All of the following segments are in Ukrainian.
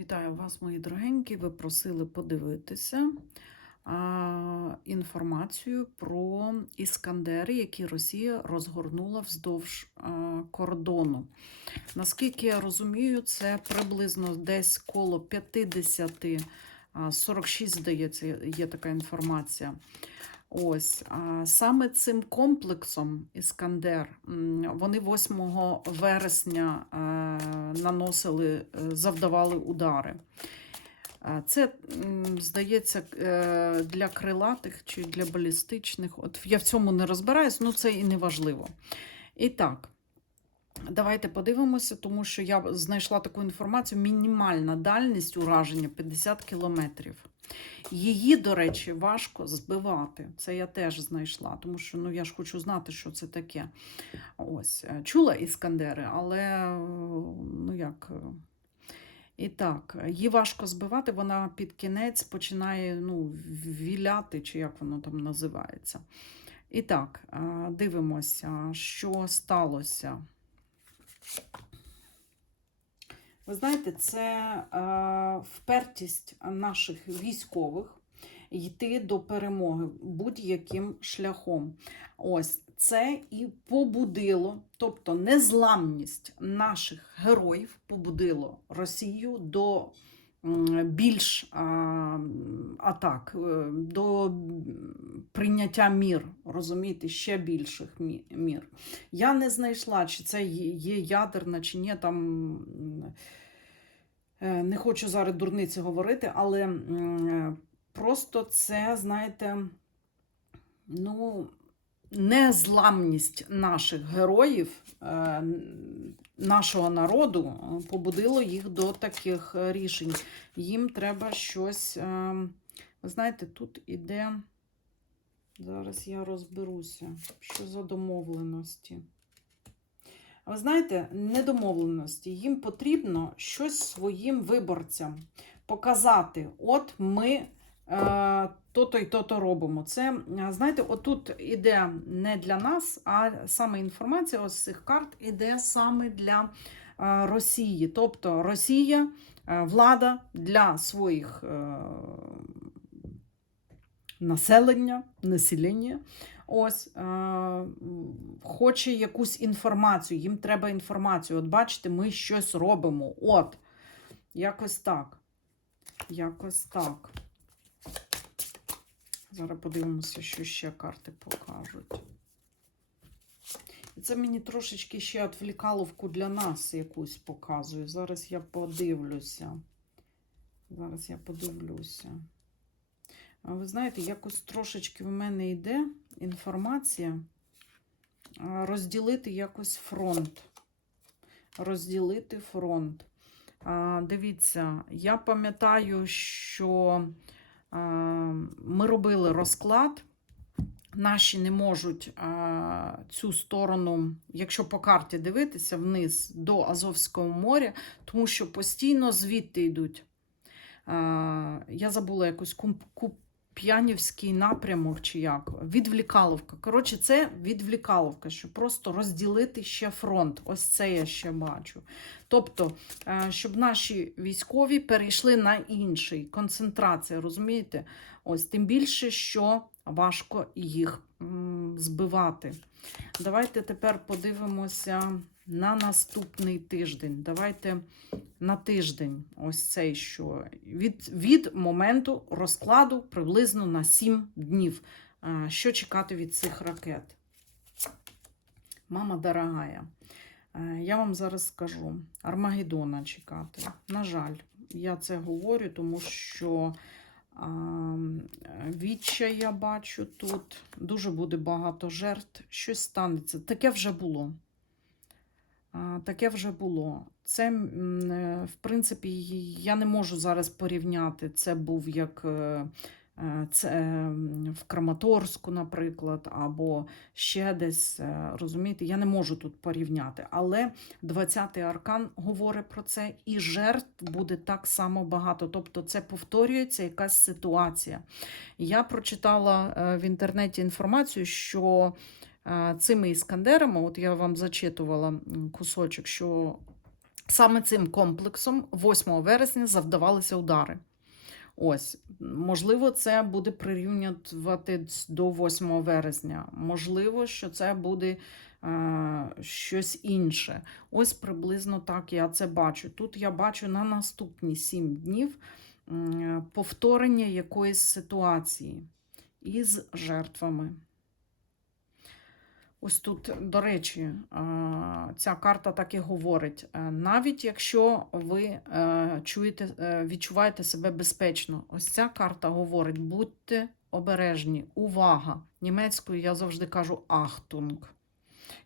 Вітаю вас, мої дорогенькі. Ви просили подивитися а, інформацію про іскандери, які Росія розгорнула вздовж а, кордону. Наскільки я розумію, це приблизно десь коло 50, а, 46, здається, є така інформація. Ось саме цим комплексом Іскандер вони 8 вересня е, наносили, е, завдавали удари. Це, здається, е, для крилатих чи для балістичних. От я в цьому не розбираюсь, ну це і не важливо. І так, давайте подивимося, тому що я знайшла таку інформацію: мінімальна дальність ураження 50 кілометрів. Її, до речі, важко збивати. Це я теж знайшла, тому що ну, я ж хочу знати, що це таке. Ось, е, чула іскандери, але е, ну як. е, І так, її важко збивати, вона під кінець починає ну, віляти, чи як воно там називається. І так, дивимося, що сталося. Ви знаєте, це е, впертість наших військових йти до перемоги будь-яким шляхом. Ось це і побудило, тобто незламність наших героїв побудило Росію до більш атак, е, до прийняття мір, розумієте, ще більших мір. Я не знайшла, чи це є ядерна, чи ні. Там е, не хочу зараз дурниці говорити, але е, просто це, знаєте, ну, незламність наших героїв, е, нашого народу е, побудило їх до таких е, рішень. Їм треба щось. Ви знаєте, тут іде. Зараз я розберуся, що за домовленості. Ви знаєте, недомовленості. Їм потрібно щось своїм виборцям показати. От ми то-то і то-то робимо. Це, е, знаєте, отут іде не для нас, а саме інформація ось з цих карт іде саме для е, Росії. Тобто Росія, е, влада для своїх. Е, населення, населення, ось е, хоче якусь інформацію, їм треба інформацію. От бачите, ми щось робимо. От, якось так. Якось так. Зараз подивимося, що ще карти покажуть. І Це мені трошечки ще відвлікаловку для нас якусь показує. Зараз я подивлюся. Зараз я подивлюся. Ви знаєте, якось трошечки в мене йде інформація розділити якось фронт. Розділити фронт. Дивіться, я пам'ятаю, що ми робили розклад. Наші не можуть а, цю сторону, якщо по карті дивитися, вниз до Азовського моря, тому що постійно звідти йдуть. А, я забула якусь куп, Куп'янівський напрямок чи як. Відвлікаловка. Коротше, це відвлікаловка, щоб просто розділити ще фронт. Ось це я ще бачу. Тобто, е, щоб наші військові перейшли на інший. Концентрація, розумієте? Ось тим більше, що важко їх збивати. Давайте тепер подивимося на наступний тиждень. Давайте на тиждень, ось цей що від, від моменту розкладу приблизно на 7 днів. Що чекати від цих ракет? Мама дорогая, я вам зараз скажу: Армагеддона чекати. На жаль, я це говорю, тому що а, відчай я бачу тут, дуже буде багато жертв. Щось станеться. Таке вже було. Таке вже було. Це, е, в принципі, я не можу зараз порівняти. Це був як е, е, це в Краматорську, наприклад, або ще десь. Розумієте, я не можу тут порівняти. Але 20-й аркан говорить про це, і жертв буде так само багато. Тобто, це повторюється якась ситуація. Я прочитала в інтернеті інформацію, що цими іскандерами, от я вам зачитувала кусочок, що Саме цим комплексом 8 вересня завдавалися удари. Ось, можливо, це буде прирівнювати до 8 вересня. Можливо, що це буде е, щось інше. Ось приблизно так я це бачу. Тут я бачу на наступні 7 днів повторення якоїсь ситуації із жертвами. Ось тут, до речі, ця карта так і говорить. Е, Навіть якщо ви е, чуєте, е, відчуваєте себе безпечно, ось ця карта говорить: будьте обережні, увага! Німецькою я завжди кажу Ахтунг.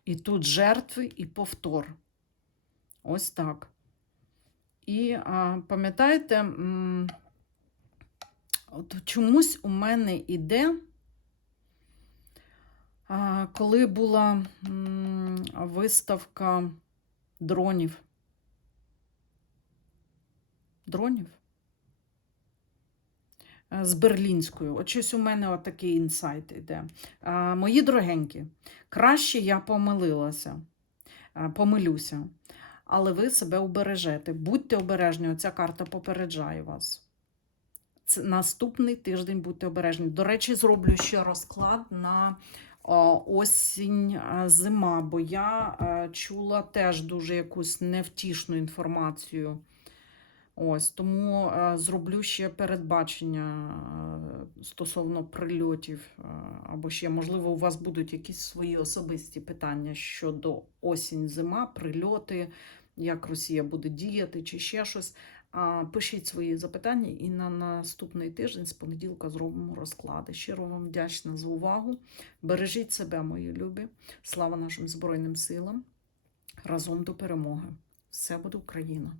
І тут жертви і повтор. Ось так. І пам'ятаєте, от чомусь у мене іде. Коли була виставка дронів. Дронів? Е, З Берлінською. От щось у мене отакий інсайт іде. Мої дорогенькі, краще я помилилася, помилюся, але ви себе убережете. Будьте обережні, оця карта попереджає вас. Наступний тиждень будьте обережні. До речі, зроблю ще розклад на осінь, зима, бо я е, чула теж дуже якусь невтішну інформацію. Ось тому е, зроблю ще передбачення е, стосовно прильотів, е, або ще, можливо, у вас будуть якісь свої особисті питання щодо осінь-зима, прильоти, як Росія буде діяти, чи ще щось. Пишіть свої запитання, і на наступний тиждень з понеділка зробимо розклади. Щиро вам вдячна за увагу. Бережіть себе, мої любі. Слава нашим Збройним силам. Разом до перемоги. Все буде Україна!